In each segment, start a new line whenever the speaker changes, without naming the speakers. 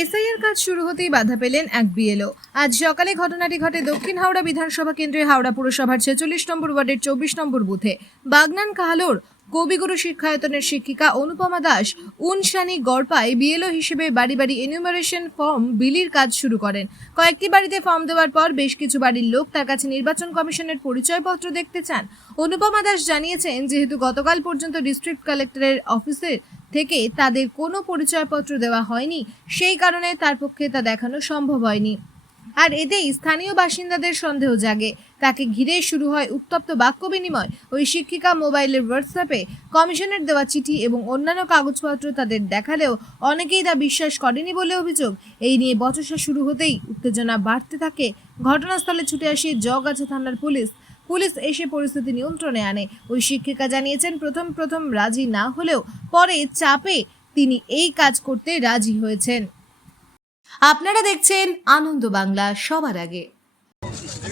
SIR কাজ শুরু হতেই বাধা পেলেন এক বিএলও। আজ সকালে ঘটনাটি ঘটে দক্ষিণ হাওড়া বিধানসভা কেন্দ্রের হাওড়া পুরসভার ছেচল্লিশ নম্বর ওয়ার্ডের চব্বিশ নম্বর বুথে। বাগনান কাহালোর কবিগুরু শিক্ষায়তনের শিক্ষিকা অনুপমা দাস, উনশানি গড়পায় বিএলও হিসেবে বাড়ি বাড়ি এনিউমারেশন ফর্ম বিলির কাজ শুরু করেন। কয়েকটি বাড়িতে ফর্ম দেওয়ার পর বেশ কিছু বাড়ির লোক তার কাছে নির্বাচন কমিশনের পরিচয়পত্র দেখতে চান। অনুপমা দাস জানিয়েছেন, যেহেতু গতকাল পর্যন্ত ডিস্ট্রিক্ট কালেক্টরের অফিসের থেকে তাদের কোনো পরিচয়পত্র দেওয়া হয়নি। সেই কারণে তার পক্ষে তা দেখানো সম্ভব হয়নি। আর এতেই স্থানীয় বাসিন্দাদের সন্দেহ জাগে। তাকে ঘিরে শুরু হয় উত্তপ্ত বাক্য বিনিময়। ওই শিক্ষিকা মোবাইলের হোয়াটসঅ্যাপে কমিশনের দেওয়া চিঠি এবং অন্যান্য কাগজপত্র তাদের দেখালেও অনেকেই তা বিশ্বাস করেনি বলে অভিযোগ। এই নিয়ে বচসা শুরু হতেই উত্তেজনা বাড়তে থাকে। ঘটনাস্থলে ছুটে আসে জগাছা থানার পুলিশ। পুলিশ এসে পরিস্থিতি নিয়ন্ত্রণে আনে। ওই শিক্ষিকা জানিয়েছেন, প্রথম প্রথম রাজি না হলেও পরে চাপে তিনি এই কাজ করতে রাজি হয়েছেন। আপনারা দেখছেন আনন্দ বাংলা সবার আগে।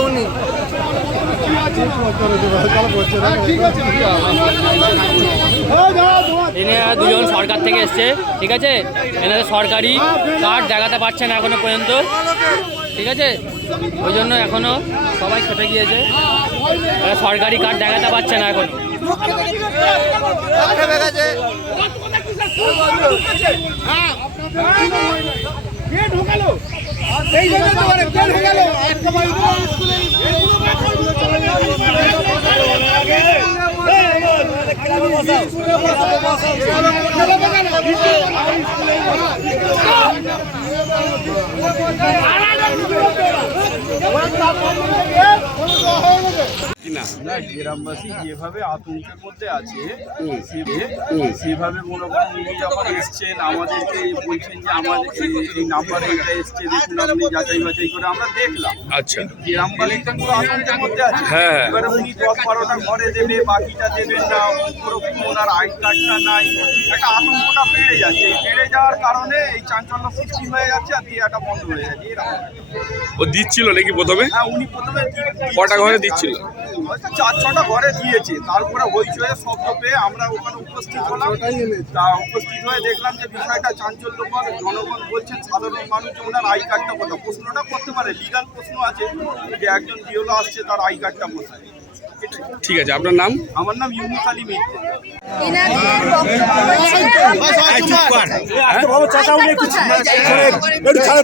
উনি।
এনারা দুজন সরকার থেকে এসছে ঠিক আছে? এনাদের সরকারি কার্ড দেখাতে পারছে না এখনও পর্যন্ত ঠিক আছে? ওই জন্য এখনও সবাই খেপে গিয়েছে। সরকারি কার্ড দেখাতে পারছে না এখন।
খেপে গেছে
না গ্রামবাসী যেভাবে আতঙ্কের মধ্যে আছে সেভাবে মনে করেন উনি যখন এসছেন আমাদেরকে বলছেন যে আমাদের এই- নাম্বারে এটা এসছে দেখুন আপনি যাচাই বাছাই করে আমরা দেখলাম।
আচ্ছা।
গ্রামবাসীটা পুরো আতঙ্কের মধ্যে আছে।
হ্যাঁ।
এবারে উনি দশ বারোটা ঘরে দেবে বাকিটা দেবেন না ওরকম ওনার আই কার্ডটা নাই। একটা আতঙ্কটা বেড়ে যাচ্ছে। বেড়ে যাওয়ার কারণে এই চাঞ্চল্য সৃষ্টি হয়ে যাচ্ছে আর দিয়াটা বন্ধ হয়ে যাচ্ছে। এরকম
ও দিচ্ছিল নাকি প্রথমে?
হ্যাঁ উনি প্রথমে
কটা ঘরে দিচ্ছিল?
চার ছটা ঘরে দিয়েছে। তারপরে হইচয়ে শব্দ পেয়ে আমরা ওখানে উপস্থিত হলাম। তা উপস্থিত হয়ে দেখলাম যে বিষয়টা চাঞ্চল্যকর। জনগণ বলছেন সাধারণ মানুষ ওনার আই কার্ডটা কোথাও প্রশ্নটা করতে পারে লিগাল প্রশ্ন আছে যে একজন বিওলো আসছে তার আই কার্ডটা কোথায়?
ঠিক আছে আপনার নাম?
আমার নাম ইউনুস আলী মিত্র।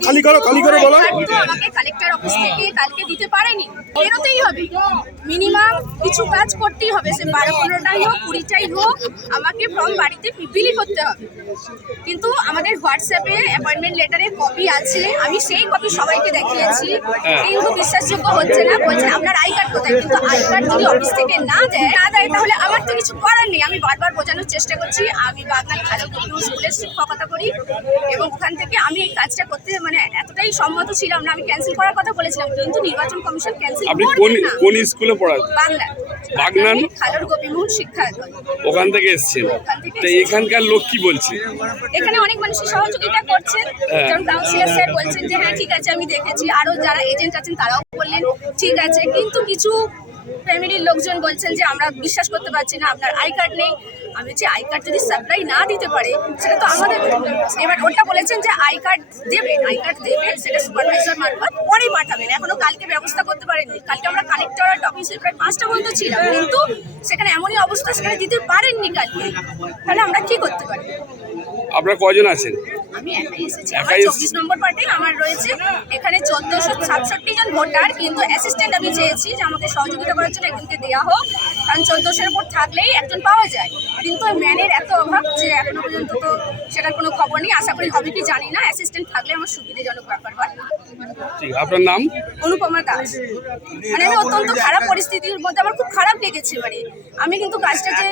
খালি করো খালি করে বলো।
আমাকে কালেক্টর অফিস থেকে কালকে দিতে পারেনি? বেরোতেই হবে। মিনিমাম কিছু কাজ করতেই হবে। সে বারো পনেরোটাই হোক কুড়িটাই হোক আমাকে ফর্ম বাড়িতে করতে হবে। কিন্তু আমাদের হোয়াটসঅ্যাপে অ্যাপয়েন্টমেন্ট লেটারের কপি আছে। আমি সেই কপি সবাইকে দেখিয়েছি। কিন্তু বিশ্বাসযোগ্য হচ্ছে না বলছে আপনার আই কার্ড কোথায়? কিন্তু আই কার্ড যদি অফিস থেকে না দেয় না দেয় তাহলে আমার তো কিছু করার নেই। আমি বারবার বোঝানোর চেষ্টা করছি। আমি বাগনান ভালো স্কুলের শিক্ষকতা করি এবং ওখান থেকে আমি এই কাজটা করতে মানে এতটাই সম্মত ছিলাম না আমি ক্যান্সেল করার কথা বলেছিলাম কিন্তু নির্বাচন কমিশন ক্যান্সেল
আপনি কোন কোন স্কুলে পড়ান
বাংলা।
বাগনান?
খালর গোপীমোহন শিক্ষা
ওখান থেকে এসছেন। তো এখানকার লোক কি বলছে?
এখানে অনেক মানুষের সহযোগিতা করছেন।
হ্যাঁ।
যেমন কাউন্সিলর স্যার বলছেন যে হ্যাঁ ঠিক আছে আমি দেখেছি। আরও যারা এজেন্ট আছেন তারাও বললেন ঠিক আছে। কিন্তু কিছু ফ্যামিলির লোকজন বলছেন যে আমরা বিশ্বাস করতে পারছি না আপনার আই কার্ড নেই। আমি যে আই কার্ড যদি সাপ্লাই না দিতে পারে, সেটা তো আমাদের এবার ওটা বলেছেন যে আই কার্ড দেবে, আই কার্ড দেবে, সেটা সুপারভাইজার মারফত পরে পাঠাবেন। এখনও কালকে ব্যবস্থা করতে পারেনি কালকে আমরা কালেক্টরেট অফিসে প্রায় পাঁচটা পর্যন্ত ছিলাম, কিন্তু সেখানে এমনই অবস্থা সেখানে দিতে পারেননি কালকে। তাহলে আমরা কি করতে পারি?
আপনার কজন আছেন?
আমি একাই এসেছি। আমার চব্বিশ নম্বর পার্টি আমার রয়েছে এখানে চোদ্দশো সাতষট্টি জন ভোটার কিন্তু অ্যাসিস্ট্যান্ট আমি চেয়েছি যে আমাকে সহযোগিতা করার জন্য একজনকে দেওয়া হোক কারণ চোদ্দোশোর উপর থাকলেই একজন পাওয়া যায়। কিন্তু ম্যানের এত অভাব যে এখনও পর্যন্ত তো সেটার কোনো খবর নেই। আশা করি হবে কি জানি না অ্যাসিস্ট্যান্ট থাকলে আমার সুবিধাজনক ব্যাপার হয়।
আপনার নাম?
অনুপমা দাস। মানে আমি অত্যন্ত খারাপ পরিস্থিতির মধ্যে আমার খুব খারাপ লেগেছে মানে। আমি কিন্তু কাজটা যে